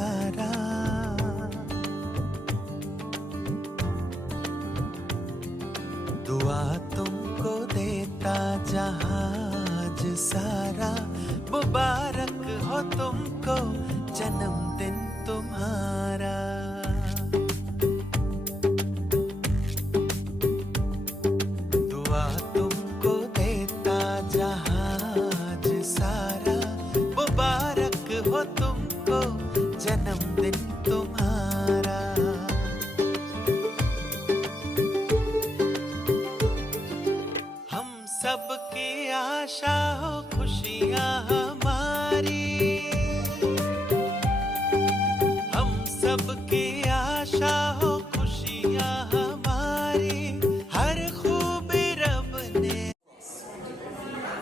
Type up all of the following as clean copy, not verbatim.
सारा। दुआ तुमको देता जहाज सारा, मुबारक हो तुमको जन्मदिन तुम्हारा। दुआ तुमको देता जहाज सारा, मुबारक हो तुमको जन्मदिन तुम्हारा। हम सबकी आशा हो खुशियाँ हमारी, हम सबकी आशा हो खुशियाँ हमारी, हर खूबी रब ने।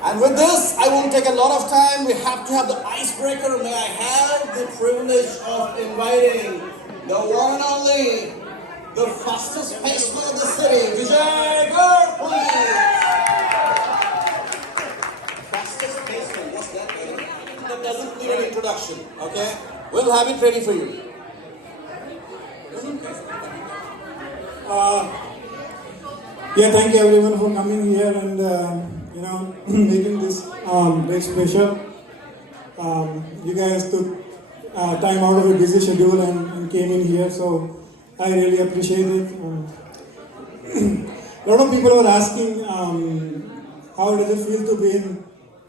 And with this, I won't take a lot of time. We have to have the icebreaker. May I have the privilege of inviting the one and only, the fastest paceman of the city, Vijay Garg, please. Fastest paceman, what's that? That doesn't need an introduction, okay? We'll have it ready for you. Yeah, thank you everyone for coming here and making this very special. You guys took time out of a busy schedule and came in here, so I really appreciate it. A lot of people were asking how does it feel to be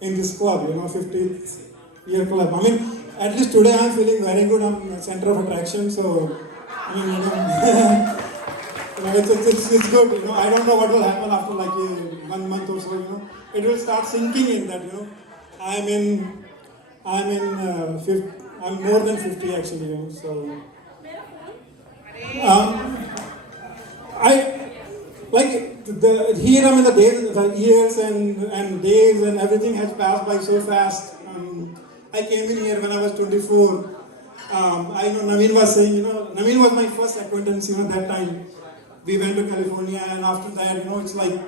in this club, 50th year club. I mean, at least today I'm feeling very good. I'm the center of attraction, so I mean, it's good. I don't know what will happen after like 1 month or so. It will start sinking in that. I'm more than 50 actually. So I like here. I mean the years and days and everything has passed by so fast. I came in here when I was 24. I know Naveen was saying, Naveen was my first acquaintance, that time. We went to California and after that, it's like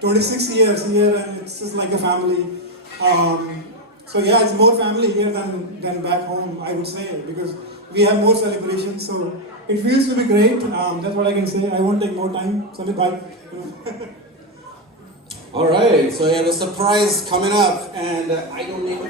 26 years here and it's just like a family. So yeah, it's more family here than back home, I would say, because we have more celebrations. So it feels to be great. That's what I can say. I won't take more time. So bye. All right, so you have a surprise coming up and I don't need to.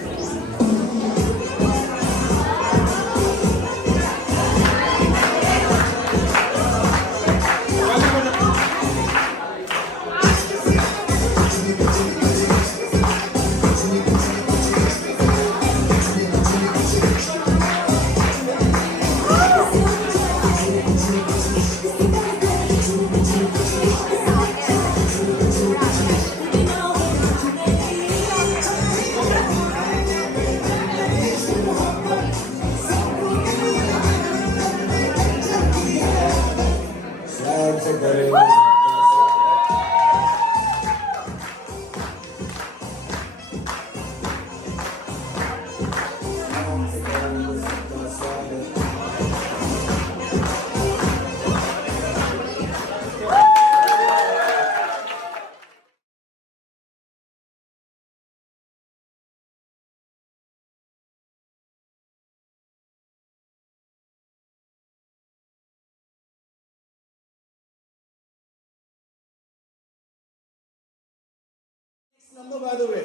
Number, by the way.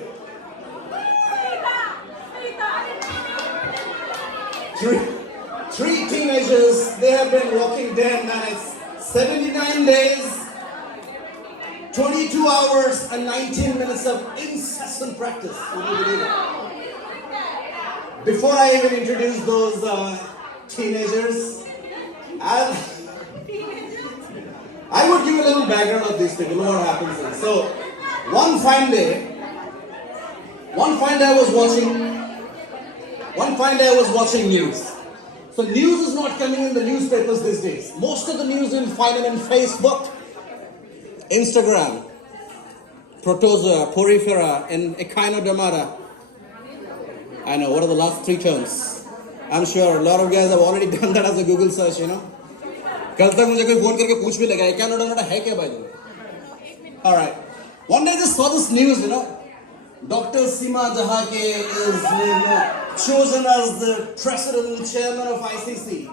Three teenagers, they have been walking day and night. 79 days, 22 hours and 19 minutes of incessant practice. Would you believe it? Before I even introduce those teenagers, I would give a little background of these people, what happens is. So, one fine day I was watching news. So news is not coming in the newspapers these days. Most of the news you will find it on Facebook, Instagram, Protozoa, Porifera, and Echinodermata. I know, what are the last three terms? I'm sure a lot of guys have already done that as a Google search, कल तक मुझे कोई phone करके पूछ भी लगा Echinodermata है क्या by the way? Alright. One day I just saw this news, Dr. Seema Jahake is chosen as the president and chairman of ICC.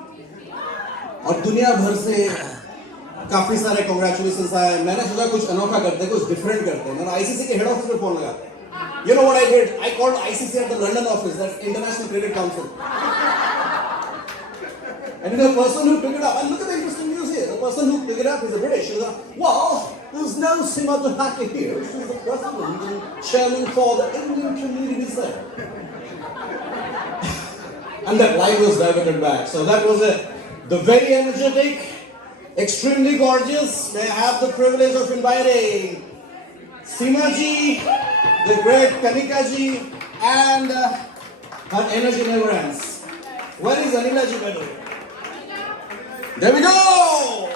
और दुनिया भर से काफी सारे congratulations आए. मैंने सोचा कुछ अनोखा करते हैं, कुछ different करते हैं. मैंने ICC के head office पे फोन लगाते हैं. You know what I did? I called ICC at the London office, that's International Cricket Council. And the person who picked it up, and look at the interesting news here. The person who picked it up is a British. He was like, well, there's no Sima Dhaki here. She's the president and chairman for the Indian community there. And that line was diverted back. So that was it. The very energetic, extremely gorgeous. May I have the privilege of inviting Seema ji, the great Kanika ji, and her energy never ends. Where is Anila ji, by the way? There we go!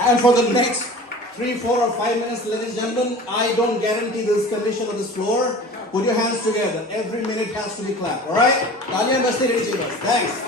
And for the next 3, 4 or 5 minutes, ladies and gentlemen, I don't guarantee this condition of this floor. Put your hands together. Every minute has to be clapped. Alright? Talia Basti ready, Chivas. Thanks.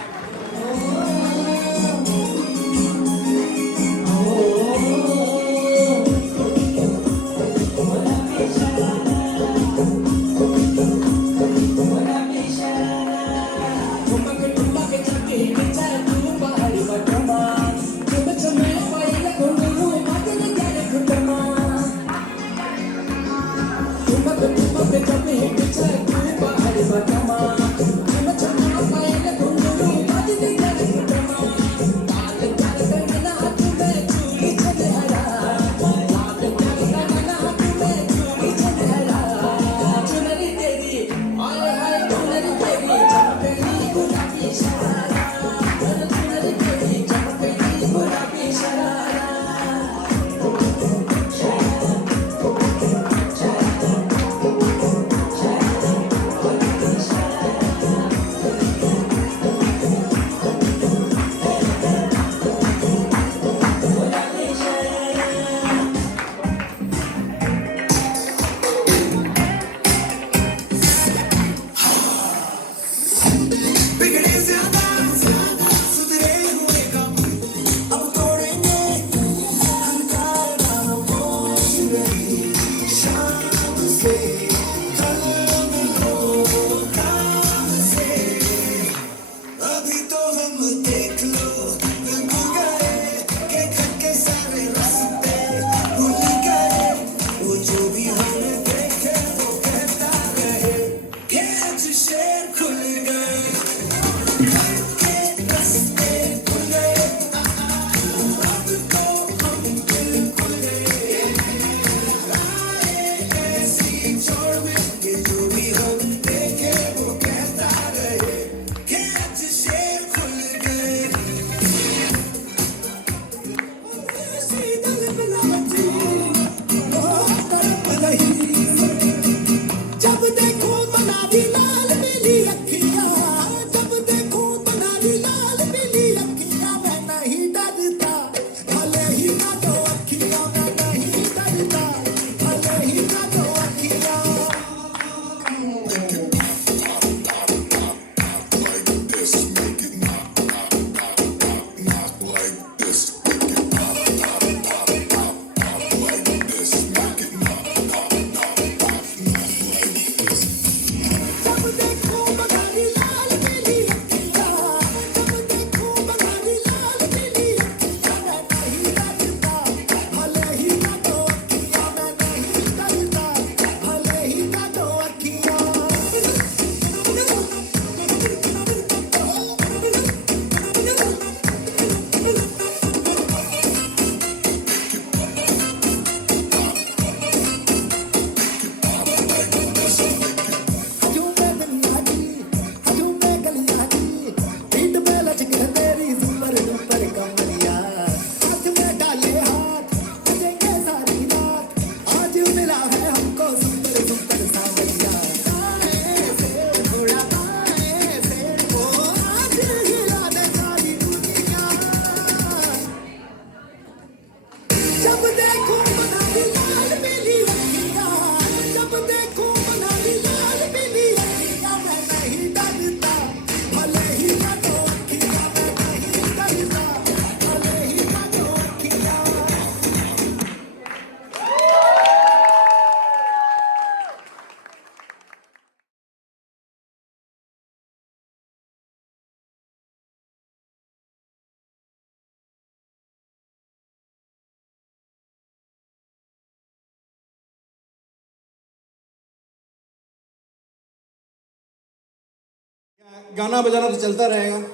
गाना बजाना तो चलता रहेगा.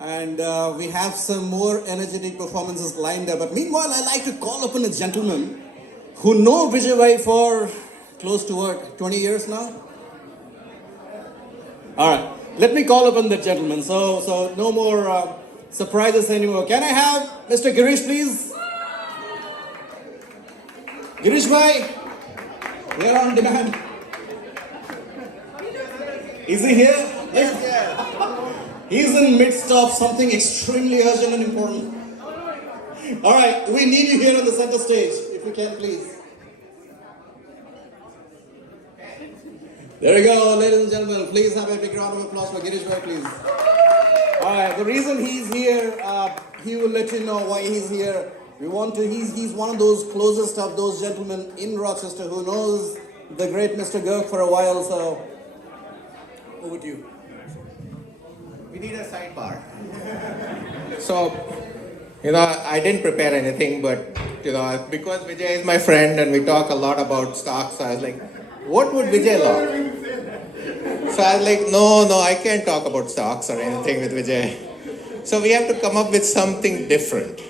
And we have some more energetic performances lined up. But meanwhile, I like to call upon a gentleman who know Vijay Bhai for close to what, 20 years now? All right, let me call upon that gentleman. So no more surprises anymore. Can I have Mr. Girish, please? Girish Bhai, we are on demand. Is he here? Yes. He's in midst of something extremely urgent and important. All right, we need you here on the center stage, if you can, please. There we go, ladies and gentlemen. Please have a big round of applause for Girish Bhai, please. All right, the reason he's here, he will let you know why he's here. He's one of those closest of those gentlemen in Rochester who knows the great Mr. Girk for a while, so over to you. We need a sidebar. So, I didn't prepare anything, but, because Vijay is my friend and we talk a lot about stocks, I was like, what would Vijay love? So I was like, no, I can't talk about stocks or anything with Vijay. So we have to come up with something different.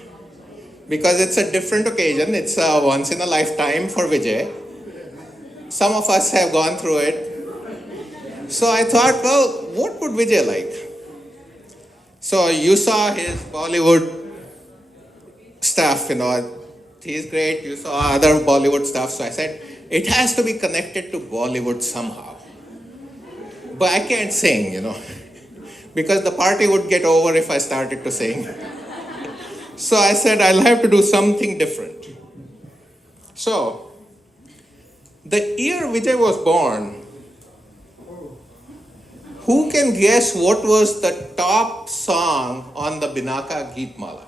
Because it's a different occasion, it's a once in a lifetime for Vijay. Some of us have gone through it. So I thought, well, what would Vijay like? So you saw his Bollywood stuff, he's great. You saw other Bollywood stuff. So I said, it has to be connected to Bollywood somehow. But I can't sing, because the party would get over if I started to sing. So I said, I'll have to do something different. So, the year Vijay was born, who can guess what was the top song on the Binaka Geetmala?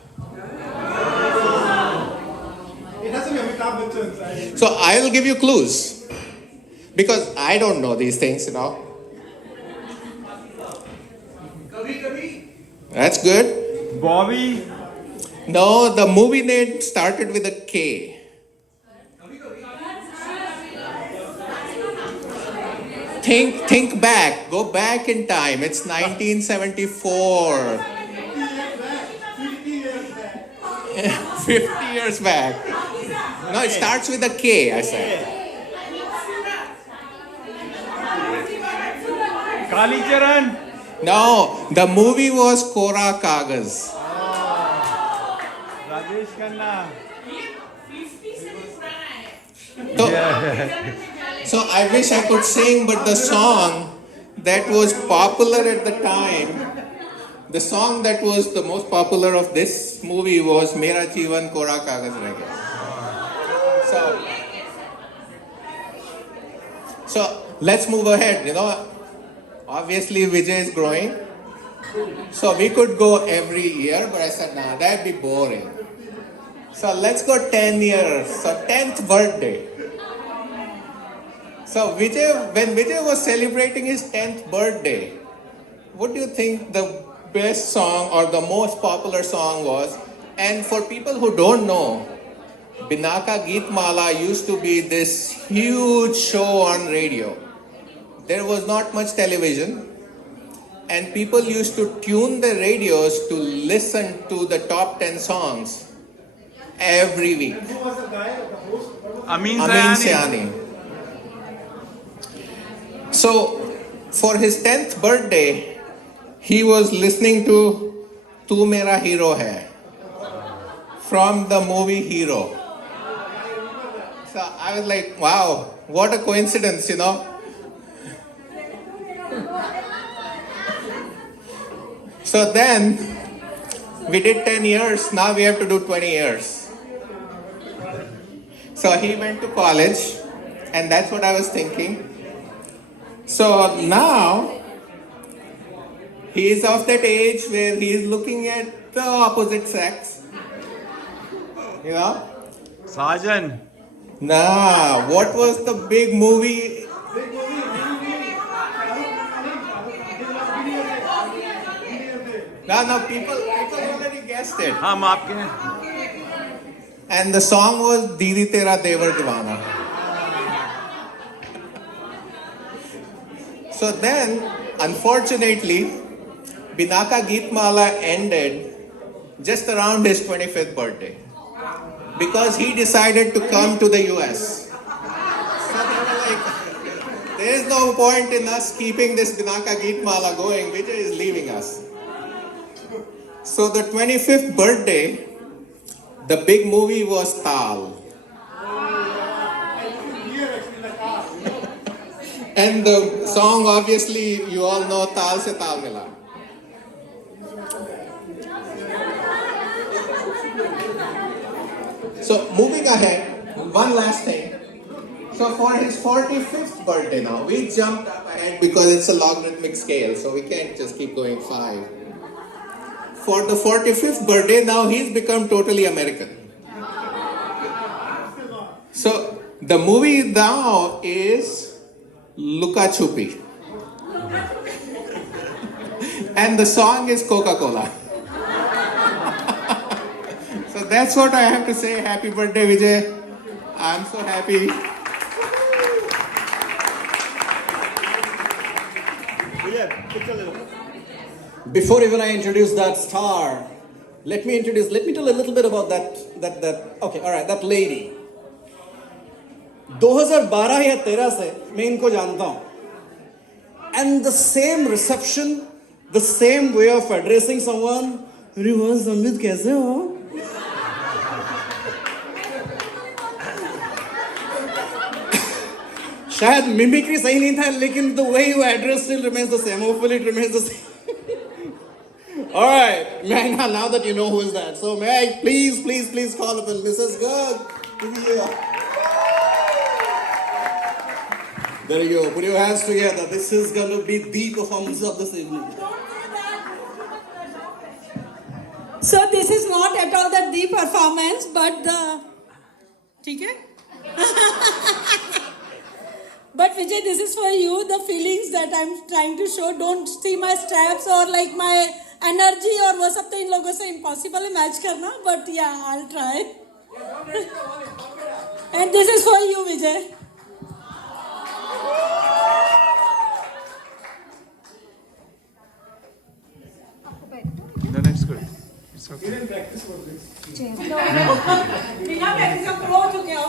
It has to be Amitabh Bachchan. So I'll give you clues. Because I don't know these things, That's good. Bobby. No, the movie name started with a K. Think back. Go back in time. It's 1974. 50 years back. No, it starts with a K, I said. Kali Charan. No, the movie was Kora Kagaz. Rajesh Khanna. So I wish I could sing, but the song that was popular at the time, the song that was the most popular of this movie was Mera Jeevan Kora Kagaz Reh Gaya. So let's move ahead, Obviously Vijay is growing. So we could go every year, but I said, nah, that'd be boring. So let's go 10 years. So 10th birthday. So when Vijay was celebrating his 10th birthday, what do you think the best song or the most popular song was? And for people who don't know, Binaka Geetmala used to be this huge show on radio. There was not much television, and people used to tune their radios to listen to the top 10 songs every week. Who was the guy, the host? Amin Amin Sayani. Sayani. So, for his 10th birthday, he was listening to Tu Mera Hero Hai from the movie Hero. So I was like, wow, what a coincidence, So then, we did 10 years, now we have to do 20 years. So he went to college, and that's what I was thinking. So now, he is of that age where he is looking at the opposite sex. Sajan. Nah, what was the big movie? No, people already guessed it. हम आपके And the song was Didi Tera Devar Divana. So then, unfortunately, Binaka Geetmala ended just around his 25th birthday because he decided to come to the US. So they were like, there is no point in us keeping this Binaka Geetmala going. Vijay is leaving us. So the 25th birthday, the big movie was Tal. And the song, obviously, you all know Tal Se Tal Mila. So moving ahead, one last thing. So for his 45th birthday now, we jumped up ahead because it's a logarithmic scale, so we can't just keep going 5. For the 45th birthday, now he's become totally American. So the movie now is Luka Chupi. And the song is Coca-Cola. So that's what I have to say. Happy birthday, Vijay. I'm so happy. Before even I introduce that star, let me tell a little bit about that lady. 2012 या 13 से मैं इनको जानता हूँ. And the same reception, the same way of addressing someone. अरे वाह संबित कैसे हो? शायद मिमिक्री सही नहीं था, लेकिन the way you address still remains the same. Hopefully it remains the same. All right, now that you know who is that, so may I please call upon Mrs. Garg. There you go. Put your hands together. This is going to be the performance of this evening. So this is not at all the performance, but the. Okay? But Vijay, this is for you. The feelings that I'm trying to show. Don't see my steps or like my energy or वो सब तो इन लोगों से impossible है match करना. But yeah, I'll try. And this is for you, Vijay. No, that's good. It's okay. Didn't practice for this. बिना practice का pro हो चुके हो.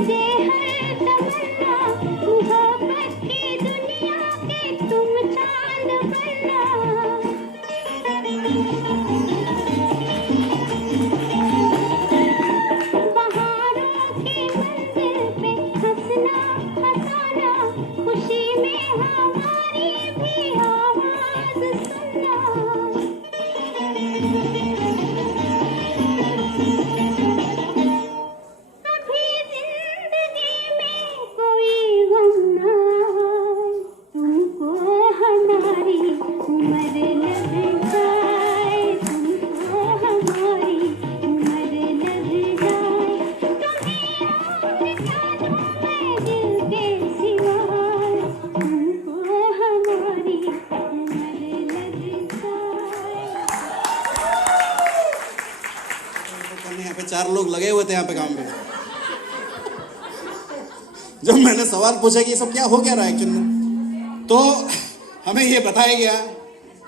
बजे हर तमन्ना मोहब्बत की दुनिया के तुम चांद बनना बहारों की मंजिल पे हंसना हंसाना खुशी में हमारी भी आवाज सुनना कभी जिंदगी में कोई गम ना आए तुमको हमारी उम्र लग जाए तुमको हमारी उम्र लग जाए तुम्हें और क्या दूं मैं दिल के सिवाय तुमको हमारी उम्र लग जाए यहाँ पे 4 लोग लगे हुए थे यहाँ पे काम पे जब मैंने सवाल पूछा कि ये सब क्या हो क्या रहा है एक्चुअली में तो हमें ये बताया गया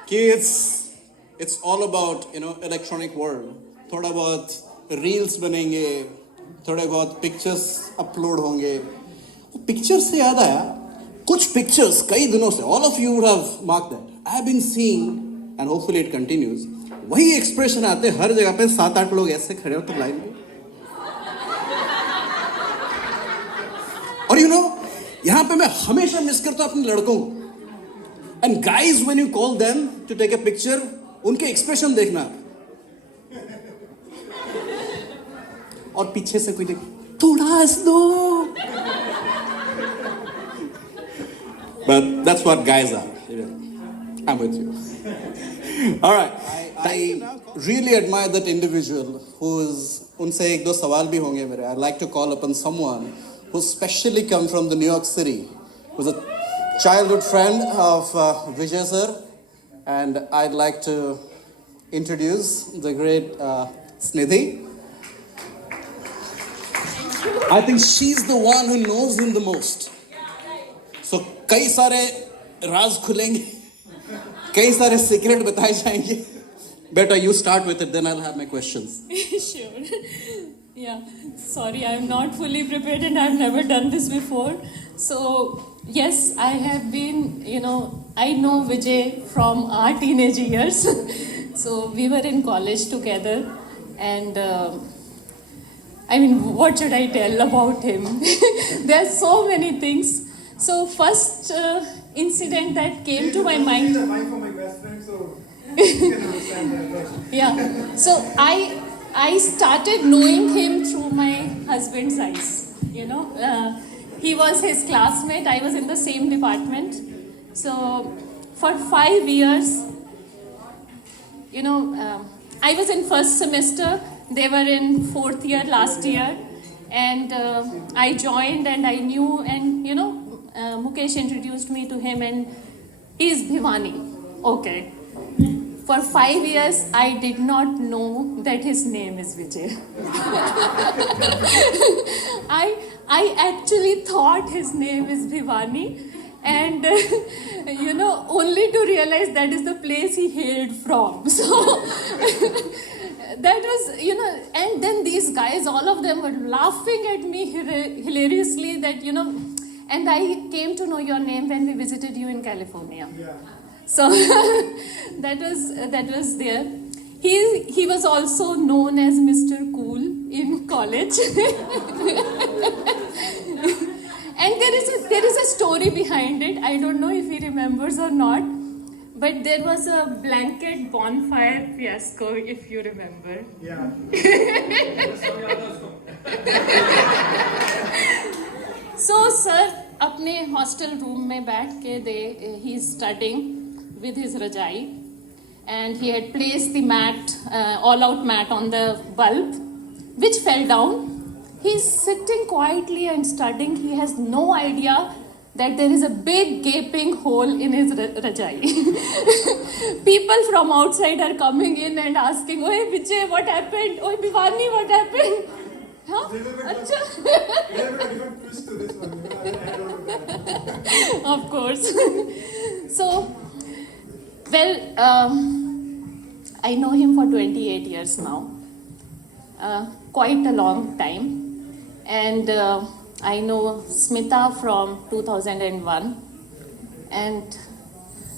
कि it's all about electronic world थोड़ा बहुत रील्स बनेंगे थोड़े बहुत पिक्चर्स अपलोड होंगे पिक्चर्स से याद आया कुछ पिक्चर्स कई दिनों से all of you would have mark that I have been seeing and hopefully it continues वही एक्सप्रेशन आते हर जगह पे 7-8 लोग ऐसे खड़े होते लाइन में और यहाँ पे मैं हमेशा मिस करता हूँ अपने लड़कों को and guys when you call them to take a picture उनके एक्सप्रेशन देखना और पीछे से कोई देख थोड़ा हंस दो but that's what guys are I'm with you all right I really admire that individual who's unse ek do sawal bhi honge mere I'd like to call upon someone who's specially come from the New York City who's a childhood friend of Vijay sir and I'd like to introduce the great Snidhi I think she's the one who knows him the most so कई सारे राज खुलेंगे कई सारे secret बताए जाएंगे बेटा you start with it then I'll have my questions Sure. Yeah. Sorry, I'm not fully prepared and I've never done this before. So, yes, I have been, I know Vijay from our teenage years. So, we were in college together and what should I tell about him? There are so many things. So, first incident that came to my mind. Mine for my best friend, so you can understand that. Yeah. So I started knowing him through my husband's eyes. He was his classmate. I was in the same department. So for 5 years, I was in first semester. They were in 4th year last year. And I joined and I knew and, Mukesh introduced me to him and he is Bhivani. Okay. For 5 years, I did not know that his name is Vijay. I actually thought his name is Bhivani and, only to realize that is the place he hailed from. So, that was, and then these guys, all of them were laughing at me hilariously that, and I came to know your name when we visited you in California. Yeah. So that was there. He was also known as Mr. Cool in college. And there is a story behind it. I don't know if he remembers or not. But there was a blanket bonfire fiasco, if you remember. Yeah. So, sir, अपने hostel room में बैठ के he is studying with his rajai, and he had placed the mat, all-out mat on the bulb, which fell down. He's sitting quietly and studying. He has no idea that there is a big gaping hole in his rajai. People from outside are coming in and asking, "Oi Vijay, what happened? Oi Bhivani, what happened?" Huh? Achha. There was a different twist to this one. I don't know that. Of course. So, well, I know him for 28 years now. Quite a long time. And I know Smita from 2001, and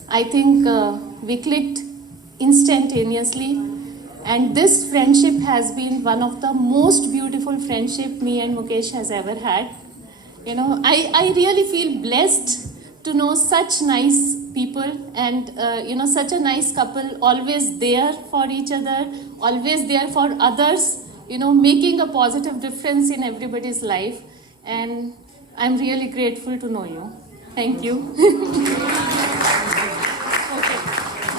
I think we clicked instantaneously. And this friendship has been one of the most beautiful friendship me and Mukesh has ever had. You know, I really feel blessed to know such nice people and such a nice couple, always there for each other, always there for others, making a positive difference in everybody's life. And I'm really grateful to know you. Thank you.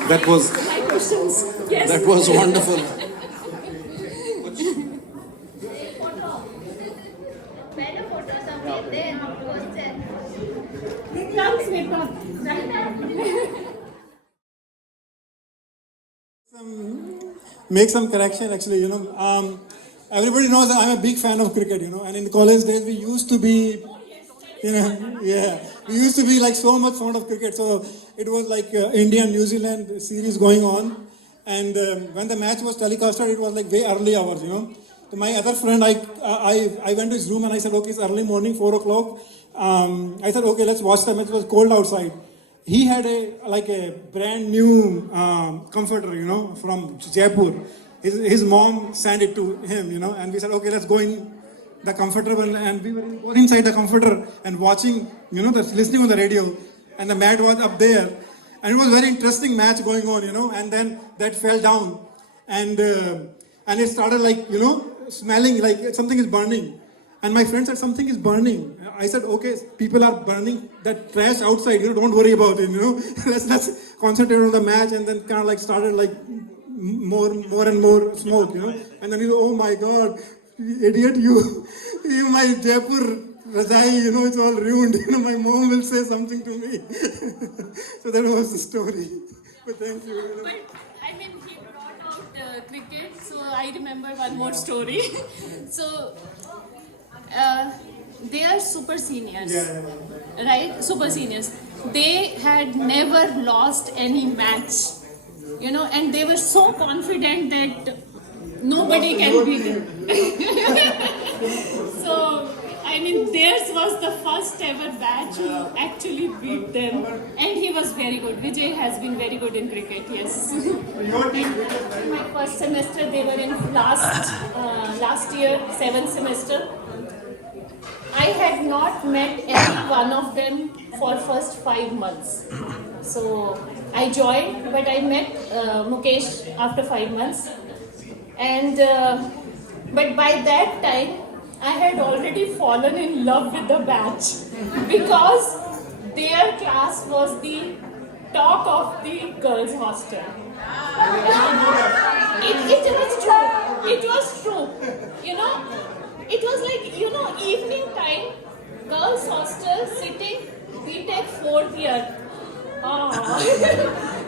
That was My questions. Yes. that was wonderful. Make some correction actually, everybody knows that I'm a big fan of cricket, and in college days we used to be, we used to be like so much fond of cricket. So it was like India New Zealand series going on, and when the match was telecasted, it was like way early hours, So my other friend, I went to his room and I said, okay, it's early morning, 4 o'clock. I said, okay, let's watch the match. It was cold outside. He had a brand new comforter, from Jaipur. His mom sent it to him, and we said, okay, let's go in the comforter, and we were inside the comforter and watching, listening on the radio, and the mat was up there, and it was a very interesting match going on, and then that fell down, and it started like, smelling like something is burning. And my friend said, something is burning. I said, okay, people are burning that trash outside, don't worry about it, let's concentrate on the match. And then kind of like started like more and more smoke, And then oh my God, idiot, you my Jaipur Rajai, it's all ruined. My mom will say something to me. So that was the story. But thank you. But I mean, he brought out cricket, so I remember one more story. So they are super seniors, right? Super seniors. They had never lost any match, and they were so confident that nobody can beat them. So, I mean, theirs was the first ever batch who actually beat them, and he was very good. Vijay has been very good in cricket, yes. In my first semester, they were in last year, 7th semester. I had not met any one of them for first 5 months. So I joined, but I met Mukesh after 5 months. And but by that time, I had already fallen in love with the batch because their class was the talk of the girls' hostel. It was true. It was true. It was like, evening time, girls' hostel sitting, BTech 4th year.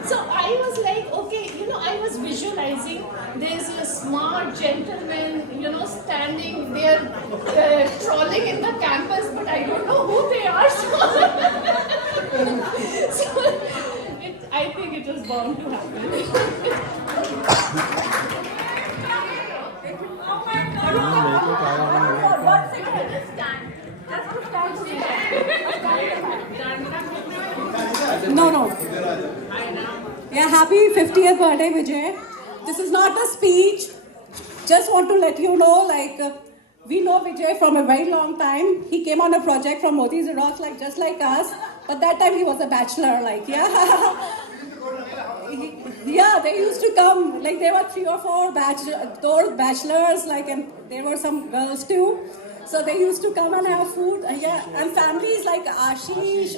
So I was like, okay, I was visualizing there's a smart gentleman, standing there, trolling in the campus, but I don't know who they are. So I think it was bound to happen. No. Yeah, happy 50th birthday, Vijay. This is not a speech. Just want to let you know, we know Vijay from a very long time. He came on a project from Moti Xerox, just like us. But that time he was a bachelor, Yeah, they used to come, there were 3 or 4 bachelors, and there were some girls too. So they used to come and have food, and families like Ashish,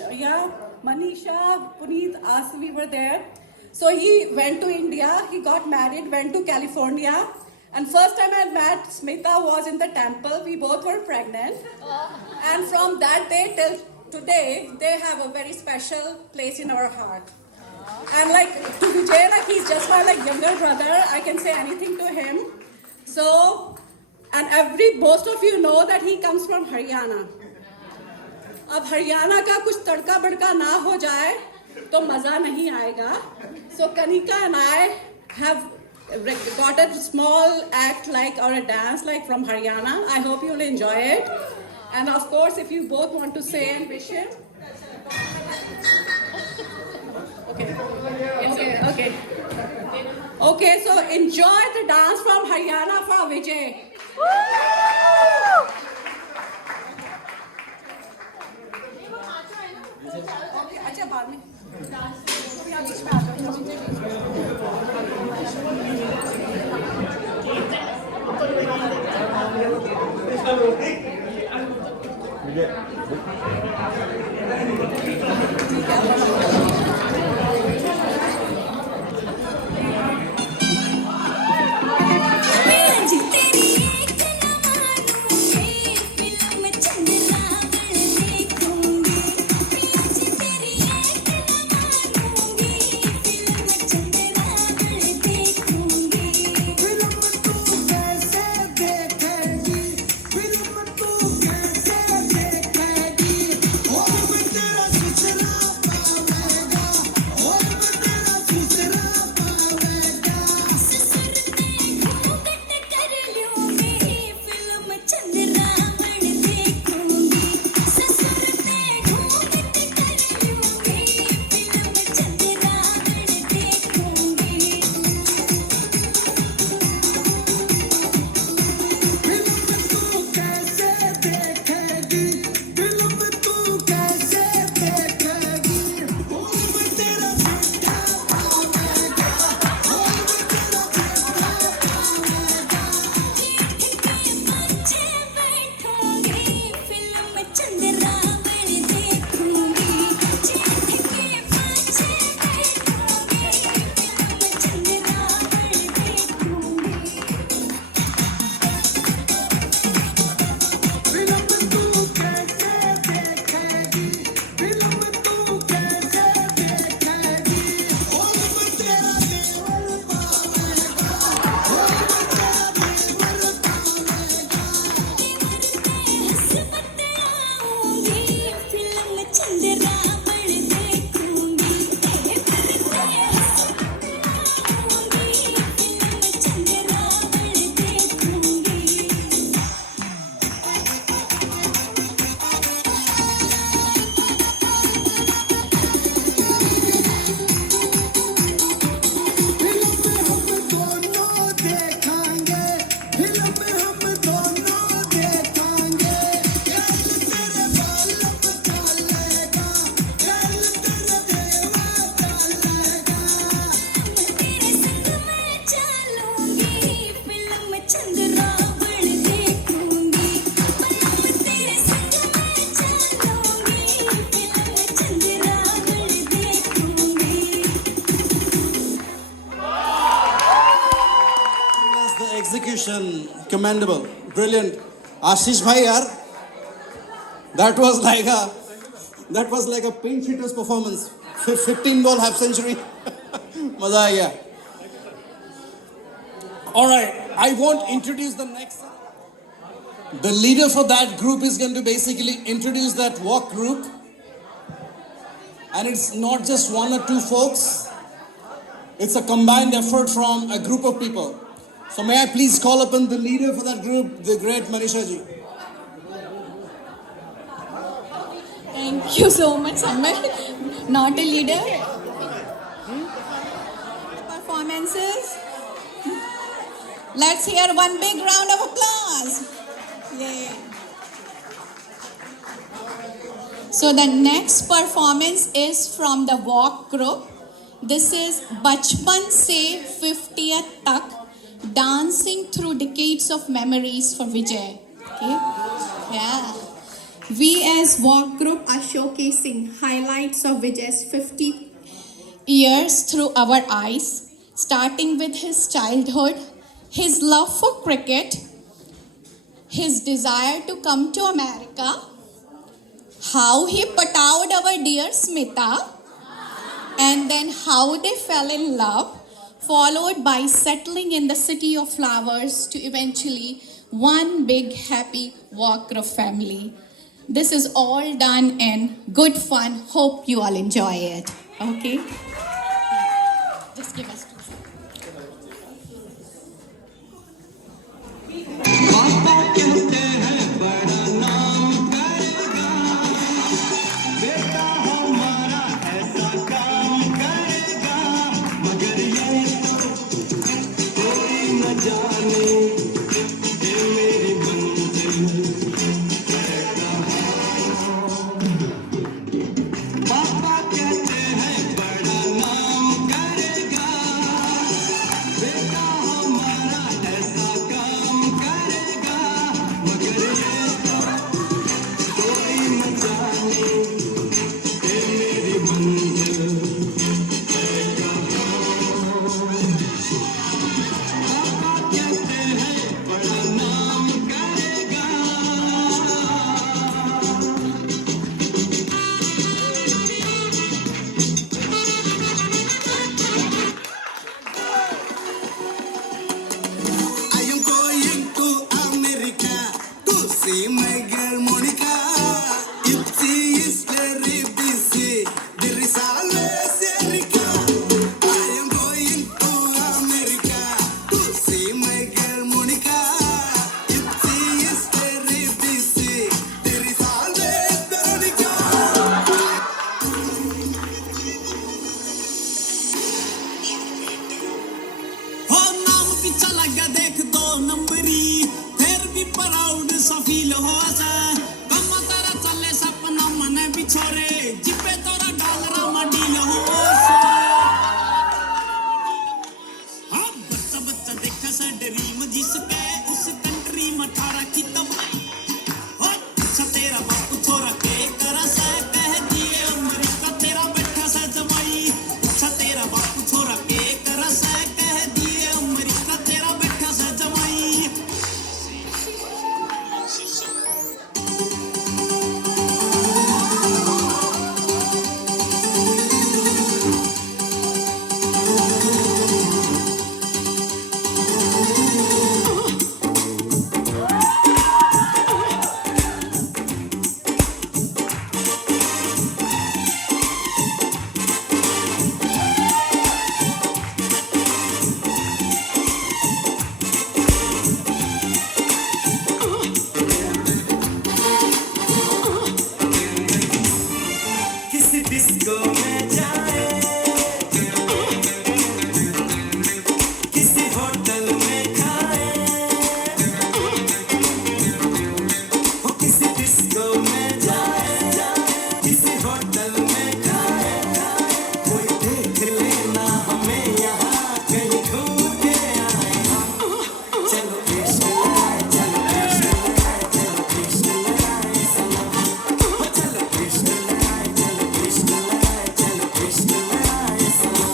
Manisha, Puneet, us, we were there. So he went to India, he got married, went to California, and first time I met Smita was in the temple. We both were pregnant, and from that day till today, they have a very special place in our heart. And to Vijay, he's just my younger brother. I can say anything to him. So, and most of you know that he comes from Haryana. अब हरियाणा का कुछ तड़का बड़का ना हो जाए तो मजा नहीं आएगा. So Kanika and I have got a small act like or a dance like from Haryana. I hope you'll enjoy it. And of course, if you both want to say and wish it. Okay. Okay, so enjoy the dance from Haryana for Vijay. अच्छा बाद में बीच में आ Execution, commendable, brilliant. Ashish bhai, yaar, that was like a pinch hitter's performance. 15 ball half century. Maza aa gaya. All right, I won't introduce the next. The leader for that group is going to basically introduce that walk group. And it's not just one or two folks. It's a combined effort from a group of people. So may I please call upon the leader for that group, the great Manisha ji. Thank you so much, Samir. Not a leader. Performances. Let's hear one big round of applause. Yay. So the next performance is from the walk group. This is Bachpan Se 50th Tak, dancing through decades of memories for Vijay. Okay? Yeah. We as walk group are showcasing highlights of Vijay's 50 years through our eyes, starting with his childhood, his love for cricket, his desire to come to America, how he patawed our dear Smita, and then how they fell in love, followed by settling in the city of flowers to eventually one big happy walk group family. This is all done in good fun. Hope you all enjoy it. Okay? Just give us 2 seconds. see my girl Monica. If she is very busy, there is always Erica. I am going to America to see my girl Monica. If she is very busy, there is always Veronica. हो नाम पीछा लगा देख दो नंबरी फिर भी proud सा फील हो सा कम तारा चले सपना मन बिछोरे जिपे तोरा डॉलर मडील हो सा हाँ बच्चा बच्चा देखा सा ड्रीम जिसके उस कंट्री में थारा की तबाही हो अच्छा तेरा बाप छोरा के करा सा कह दिए अमेरिका तेरा बैठा सा जमाई अच्छा तेरा बाप छोरा के करा सा कह दिए अमेरिका तेरा बैठा सा जमाई किसी डिस्को में जाए किसी होटल में खाए हो किसी डिस्को में जाए किसी होटल में खाए कोई देख लेना हमें यहाँ कहीं घूम के आए चलो कृष्ण लाए चलो कृष्ण लाए चलो कृष्ण लाए सनम हो चलो कृष्ण लाए चलो कृष्ण लाए चलो कृष्ण लाए सनम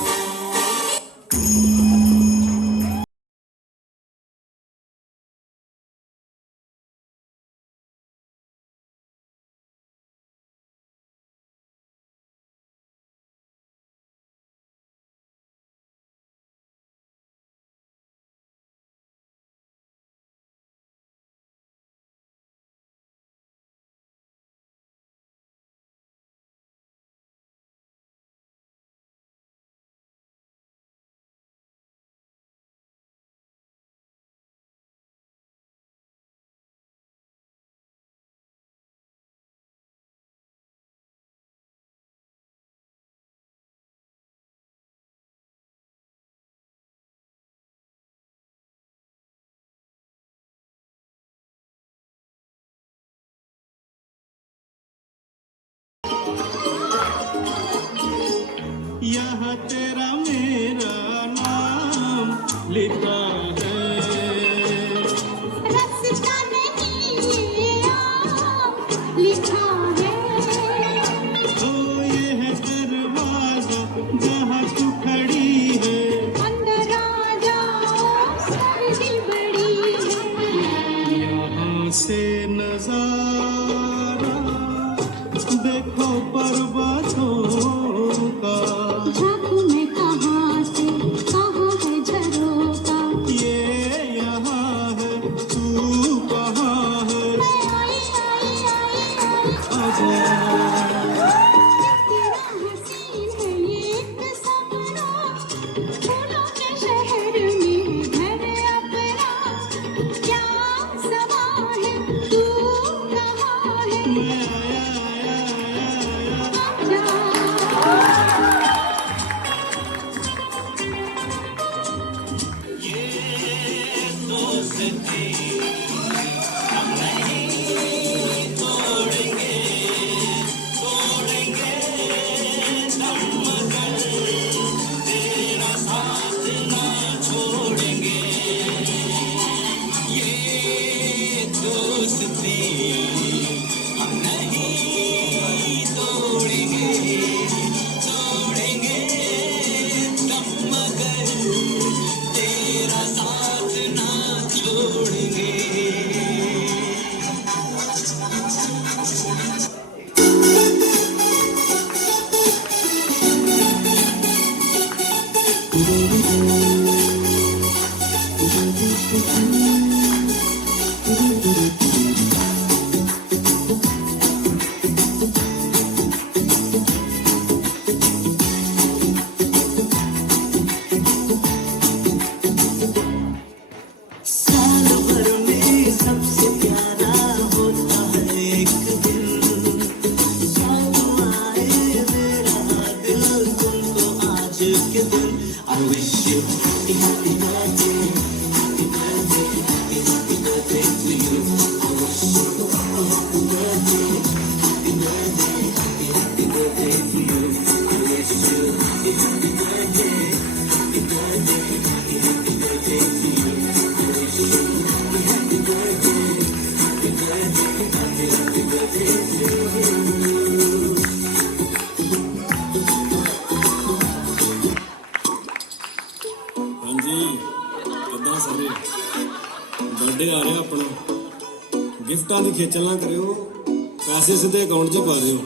यहाँ तेरा मेरा नाम लिखा है रास्ता नहीं ये आप लिखा है तो ये है दरवाजा जहाँ तू खड़ी है अंदर आ जाओ सर्दी बड़ी है यहाँ से नजारा देखो पर्वतों का झांकू में कहाँ से कहाँ है झरोका ये यहाँ है तू कहाँ है मैं आई आई आई आई आजा तेरा हसीन है ये एक सपना फूलों के शहर में घर अपना क्या समा है तू कहाँ है मैं आया आया आया गिफ्टां दी खेचल ना करियो पैसे सीधे अकाउंट 'ਚ ਪਾ ਦਿਓ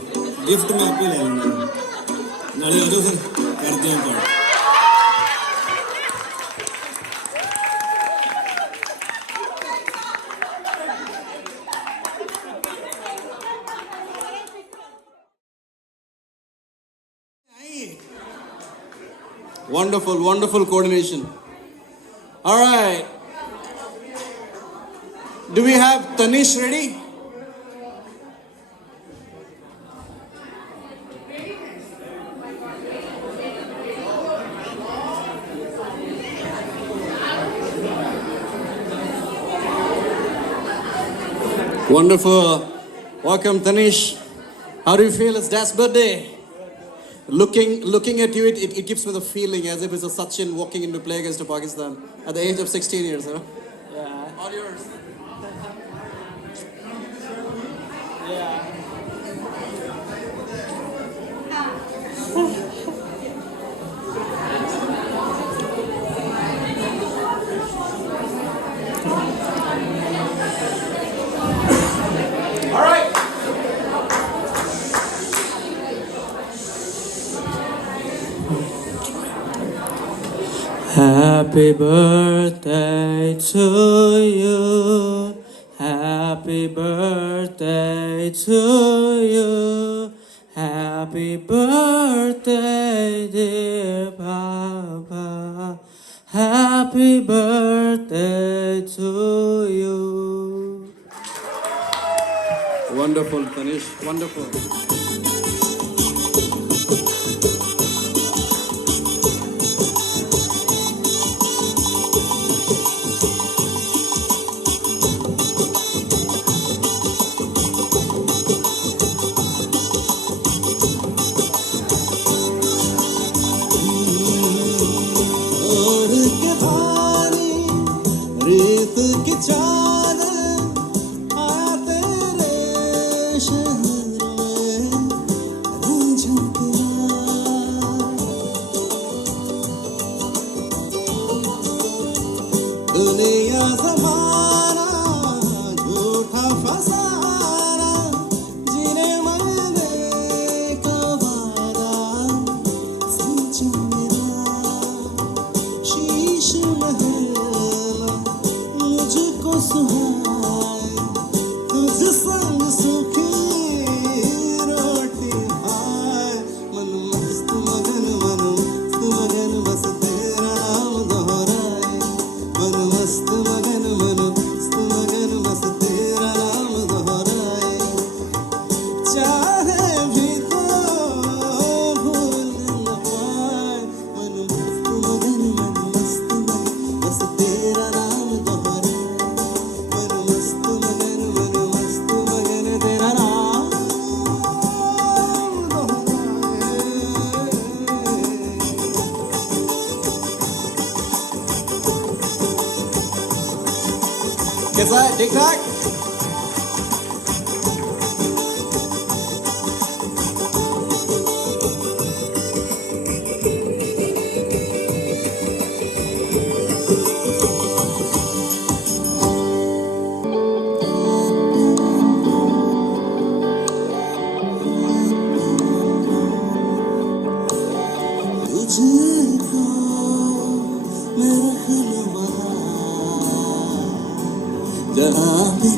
गिफ्ट मैं आपे ले लूँगा नाले आ जाओ फिर करते हैं part Wonderful, wonderful coordination. All right. Do we have Tanish ready? Wonderful. Welcome, Tanish. How do you feel? It's Dad's birthday. Looking at you, it gives me the feeling as if it's a Sachin walking into play against Pakistan at the age of 16 years, huh? Yeah. All yours. Yeah. All right. Happy birthday to you. Happy birthday to you. Happy birthday, dear Papa. Happy birthday to you. Wonderful, Tanish. Wonderful. और के भारी रेत की चाल आया तेरे शहर में झुकना दुनिया ज़माना झूठा फसाना जिन्हें मैंने कवारा सोचा शीश महला मुझको सुहाए तुझ संग सुखी रोटी खाए मन मस्त मगन बस तेरा नाम दोहराए मन मस्त मगन बस तेरा नाम दोहराए चाहे भी तो भूल न पाए मन मस्त मगन बस तेरा नाम दोहराए मन मस्त मगन तेरा नाम दोहराए कैसा है? ठीक ठाक? तुझको मैं रहने वाला जहाँ भी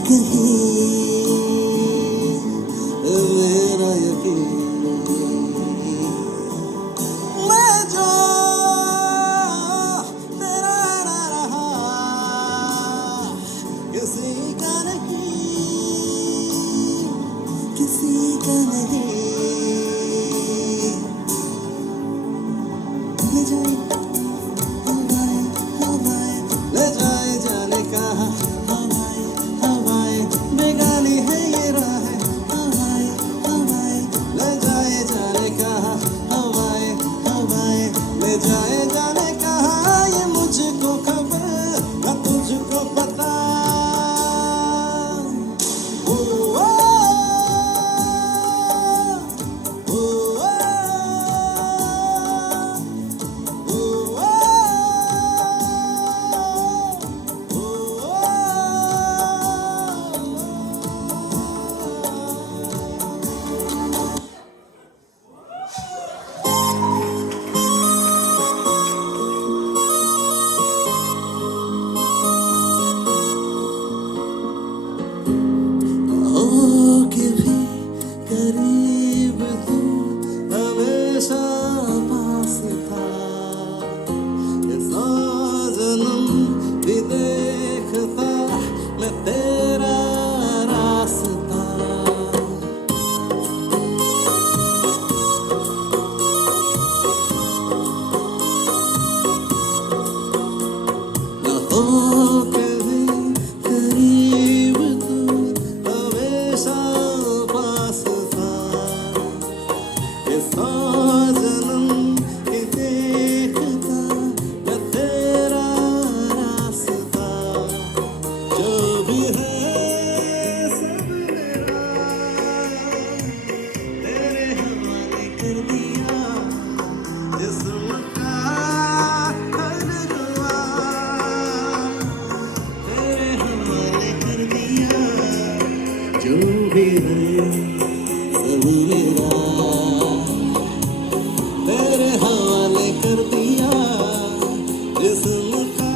जो भी है सब मेरा तेरे हवाले कर दिया जिस्म का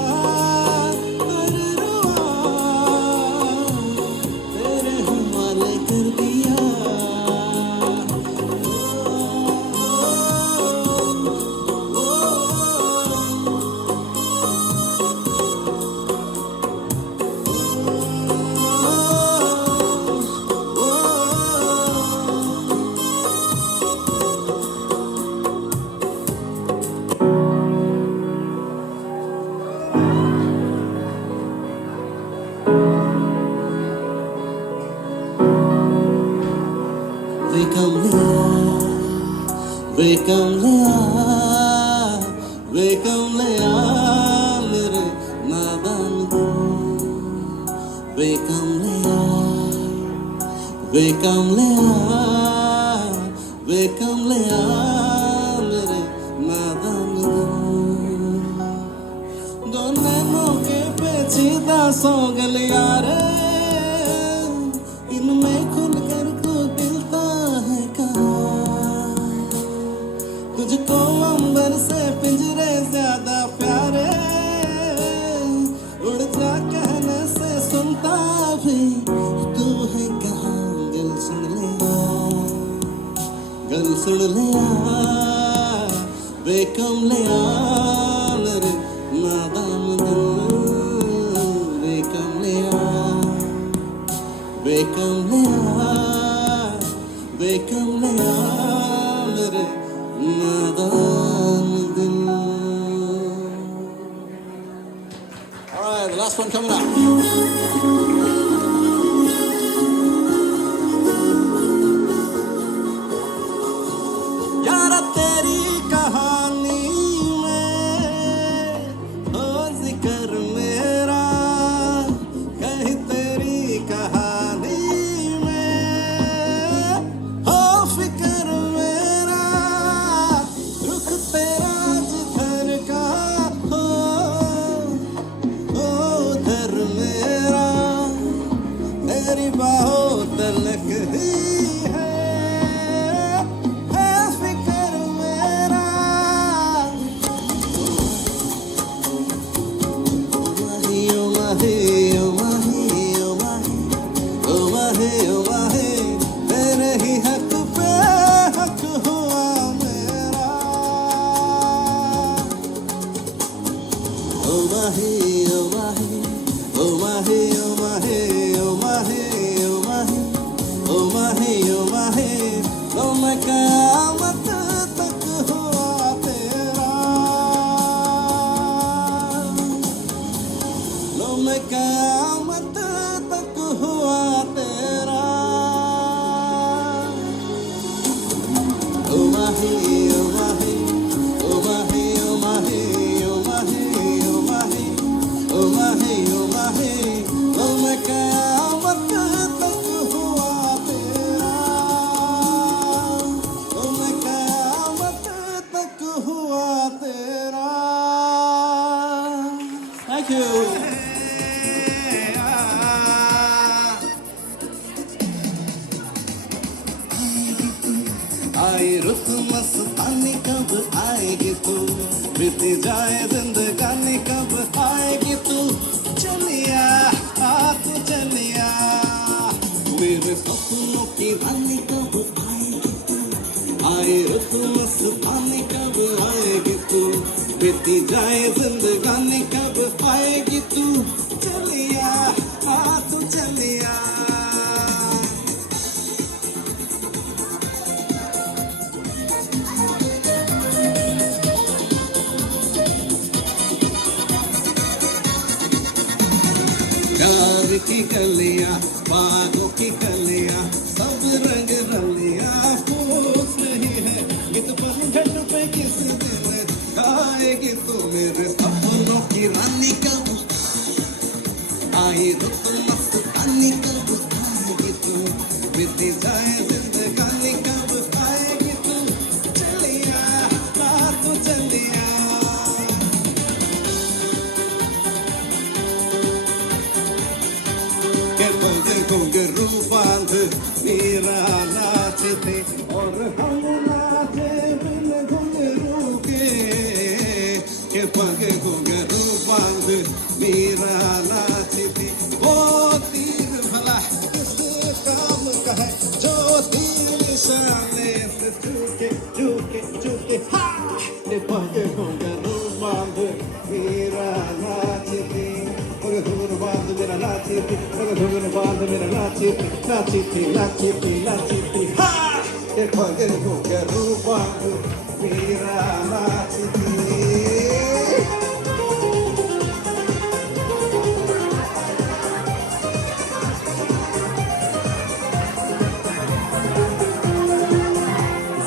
हर रुआ तेरे हवाले कर दिया Wake mere nadan ko wake mere nadan ko do nैनों के पेचीदा सौ गलियां रे इनमें खुल कर को मिलता है कहाँ तुझको अंबर से पिंजरे ज्यादा प्यारे उड़ जा कहने से सुनता भी तू है कहाँ गल सुन ले बेकम ले मेरे नादान दिल बेकम ले मेरे नादान दिल. All right, the last one coming up. यारा तेरी कहानी में हो जिक्र मेरा कहीं तेरी कहानी में हो फिक्र मेरा रुख तेरा जिधर का हो उधर मेरा तेरी बाहों तलक ही Thank you. आई रुत मस्तानी कब आएगी तू बीती जाए जिंदगानी कब आएगी तू चलिया तू चलिया मेरे सपनों की रानी कब आएगी तू आई रुत मस्तानी कब आएगी तू बीती जाए जिंदगानी कब आएगी तू चलिया तू चलिया प्यार की कलियां बागों की कलियां सब रंग रलियां फूस रही है गीत पर घट पे किस दिन गाएगी तो मेरे सपनों की रानी कब आई रुत मस्तानी कब आएगी तू बीती जाए जिंदगानी कब आएगी तू चलिया तू चलिया Con que ruban वीरा नाचते और हम नाचे बिन घुंघरू के पग घुंघरू बांध वीरा नाचती। वो तीर भला किस काम का है जो तीर निशाने से चूके चूके चूके हा के पग घुंघरू बांध वीरा नाचती। पग घुंघरू बांध मेरा नाचती, पग घुंघरू बांध मेरा नाचती, नाचती नाचती नाचती हा के पग घुंघरू बांध वीरा नाचती।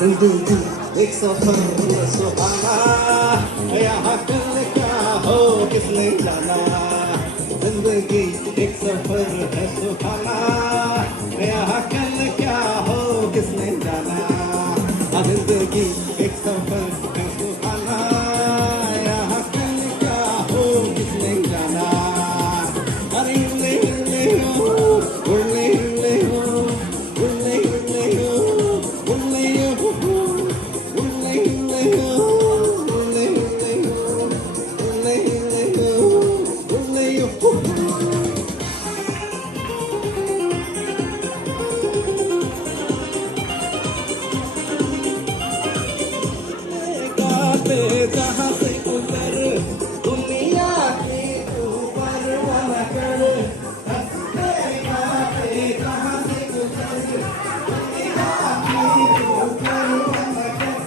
जिंदगी एक सफर सुहाना, यहाँ कल क्या हो किसने जाना। जिंदगी एक सफर है सुहाना, यहाँ कल क्या हो किसने जाना। जिंदगी एक सफर है सुहाना, यहाँ कल क्या हो किसने जाना। अरे उड़ले उड़ले हो, उड़ले उड़ले हो, उड़ले उड़ले हो, उड़ले हो, उड़ले उड़ले हो, उड़ले उड़ले हो, उड़ले उड़ले हो, उड़ले हो। गाते जहाँ से उतर दुनिया के ऊपर वाला कर, हंसते गाते जहाँ से उतर दुनिया के ऊपर वाला कर।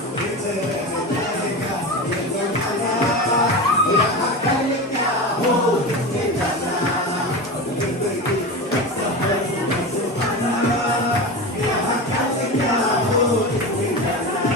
जाएगा ये जमाना, यहाँ कल क्या हो किसने जाना। जिंदगी एक सफर है सुहाना, यहाँ कल क्या हो किसने जाना।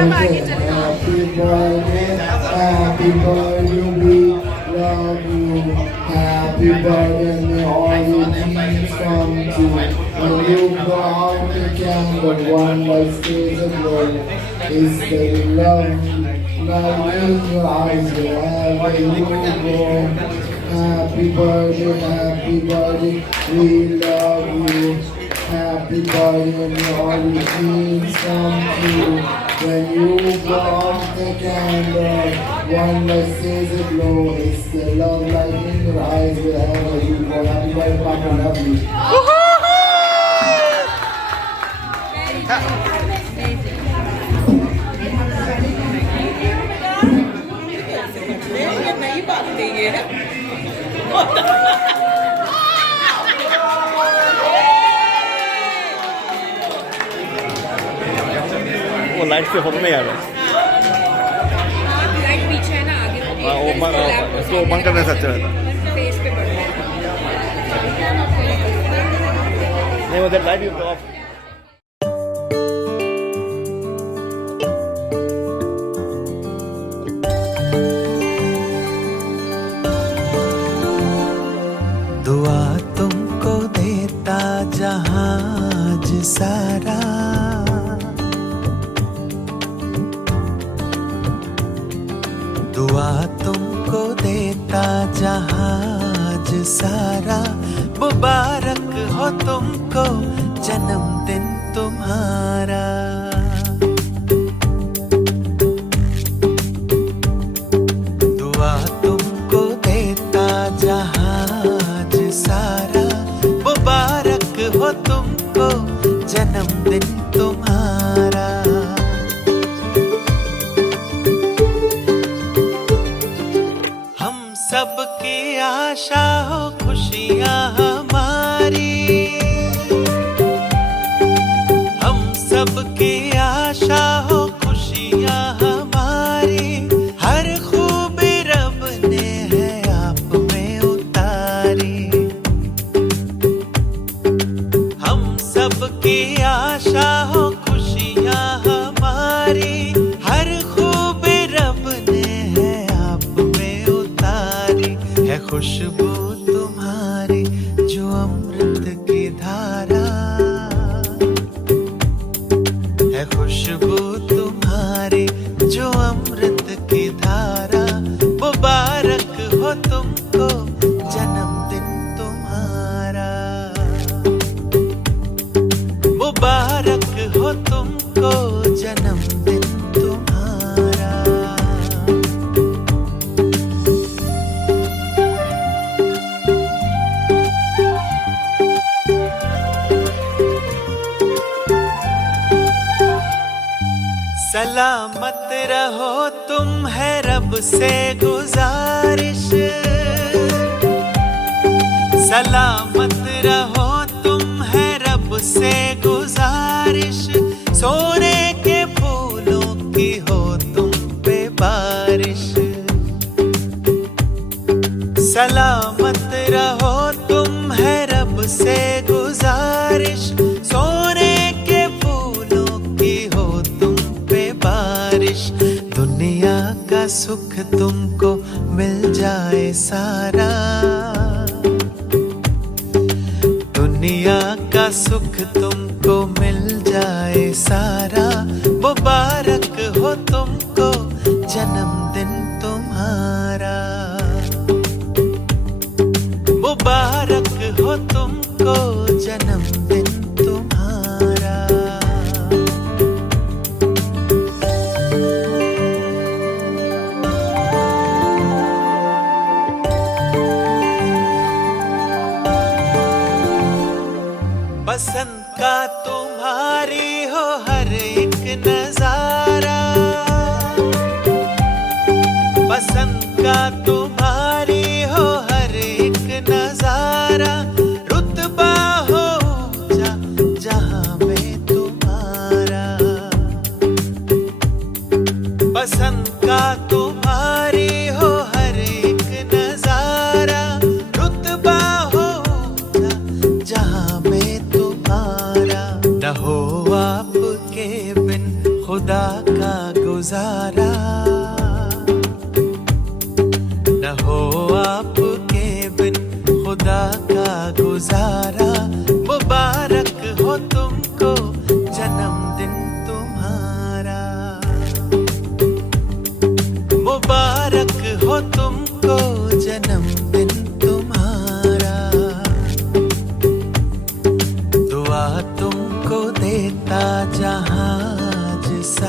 Happy birthday, we love you. Happy birthday, may all your dreams come true. When you go out the candle, one light stays aglow. It's the love in your eyes, wherever you go. Happy birthday, we love you. Happy birthday, may all your dreams come true. When you go out the candle, one light stays aglow. It's the love light in your eyes, wherever you go. Happy birthday, Papa, love you. वो light से photo नहीं आ रहा light पीछे है ना आगे हाँ वो इसको बंद करने से अच्छा रहता फेस पे पड़ रहा है नहीं उधर लाइट भी ऑफ दुआ तुमको देता जहाज सारा, दुआ तुमको देता जहाज सारा। मुबारक हो तुमको जन्मदिन तुम्हारा। दुआ तुमको देता जहाज सारा। मुबारक हो तुमको जन्मदिन तुम्हारा। हम सबकी आशा हो खुशियाँ हमारी, हम सबकी आशा हो खुशियाँ हमारी। हर खूबी रब ने है आप में उतारी। हम सबकी आशा हो खुशियाँ हमारी। हर खूबी रब ने है आप में उतारी। है खुशबू तुम्हारी जो अमृत की धारा, है खुशबू तुम्हारी जो अमृत की धारा। मुबारक हो तुमको जन्मदिन तुम्हारा। मुबारक हो तुमको जन्मदिन तुम्हारा। सलामत रहो तुम है रब से गुजारिश। सलामत रहो तुम है रब से गुजारिश। सोने के फूलों की हो तुम पे बारिश। सलामत रहो तुम है रब से गुजारिश। सोने के फूलों की हो तुम पे बारिश। दुनिया का सुख तुमको मिल जाए सारा। दुनिया का सुख तुमको मिल जाए सारा। मुबारक हो तुमको जन्मदिन तुम्हारा। मुबारक हो तुमको जन्मदिन तुम्हारा। पसंद का तुम्हारी हो हर एक नजारा। पसंद का तुम्हारी हो हर एक नजारा। रुतबा हो गुजारा न हो आपके बिन खुदा का गुजारा मुबारक हो तुमको जन्मदिन तुम्हारा मुबारक हो तुमको जन्मदिन